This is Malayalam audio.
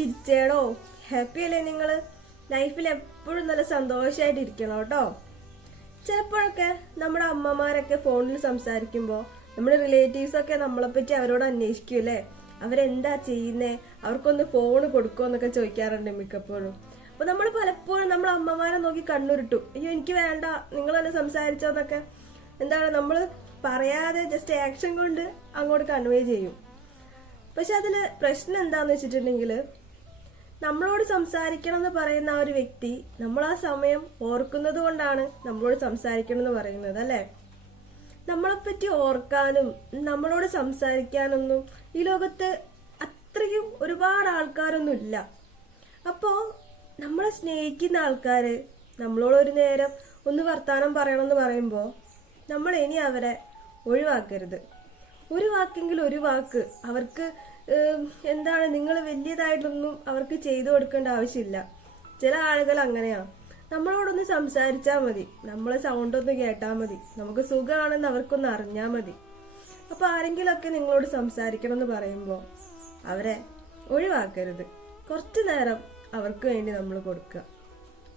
ചിരിച്ചേടോ. ഹാപ്പി അല്ലേ നിങ്ങള്? ലൈഫിൽ എപ്പോഴും നല്ല സന്തോഷമായിട്ട് ഇരിക്കണം കേട്ടോ. ചിലപ്പോഴൊക്കെ നമ്മുടെ അമ്മമാരൊക്കെ ഫോണിൽ സംസാരിക്കുമ്പോൾ നമ്മുടെ റിലേറ്റീവ്സ് ഒക്കെ നമ്മളെ പറ്റി അവരോട് അന്വേഷിക്കൂല്ലേ, അവരെന്താ ചെയ്യുന്നേ, അവർക്കൊന്ന് ഫോൺ കൊടുക്കുമോ എന്നൊക്കെ ചോദിക്കാറുണ്ട് മിക്കപ്പോഴും. അപ്പൊ നമ്മൾ പലപ്പോഴും നമ്മളെ അമ്മമാരെ നോക്കി കണ്ണുരുട്ടും, അയ്യോ എനിക്ക് വേണ്ട, നിങ്ങൾ തന്നെ സംസാരിച്ചോന്നൊക്കെ. എന്താണ്, നമ്മൾ പറയാതെ ജസ്റ്റ് ആക്ഷൻ കൊണ്ട് അങ്ങോട്ട് കൺവേ ചെയ്യും. പക്ഷെ അതില് പ്രശ്നം എന്താന്ന് വെച്ചിട്ടുണ്ടെങ്കിൽ, നമ്മളോട് സംസാരിക്കണം എന്ന് പറയുന്ന ആ ഒരു വ്യക്തി നമ്മൾ ആ സമയം ഓർക്കുന്നത് കൊണ്ടാണ് നമ്മളോട് സംസാരിക്കണം എന്ന് പറയുന്നത്, അല്ലെ? നമ്മളെപ്പറ്റി ഓർക്കാനും നമ്മളോട് സംസാരിക്കാനൊന്നും ഈ ലോകത്ത് അത്രയും ഒരുപാട് ആൾക്കാരൊന്നും ഇല്ല. അപ്പോ നമ്മളെ സ്നേഹിക്കുന്ന ആൾക്കാര് നമ്മളോട് ഒരു നേരം ഒന്ന് വർത്താനം പറയണമെന്ന് പറയുമ്പോൾ നമ്മൾ ഇനി അവരെ ഒഴിവാക്കരുത്. ഒരു വാക്കെങ്കിലും ഒരു വാക്ക് അവർക്ക് എന്താണ്, നിങ്ങൾ വലിയതായിട്ടൊന്നും അവർക്ക് ചെയ്തു കൊടുക്കേണ്ട ആവശ്യമില്ല. ചില ആളുകൾ അങ്ങനെയാണ്, നമ്മളോടൊന്ന് സംസാരിച്ചാൽ മതി, നമ്മളെ സൗണ്ട് ഒന്ന് കേട്ടാൽ മതി, നമുക്ക് സുഖമാണെന്ന് അവർക്കൊന്ന് അറിഞ്ഞാൽ മതി. അപ്പൊ ആരെങ്കിലുമൊക്കെ നിങ്ങളോട് സംസാരിക്കണം എന്ന് പറയുമ്പോൾ അവരെ ഒഴിവാക്കരുത്. കുറച്ചു നേരം അവർക്ക് വേണ്ടി നമ്മൾ കൊടുക്കുക.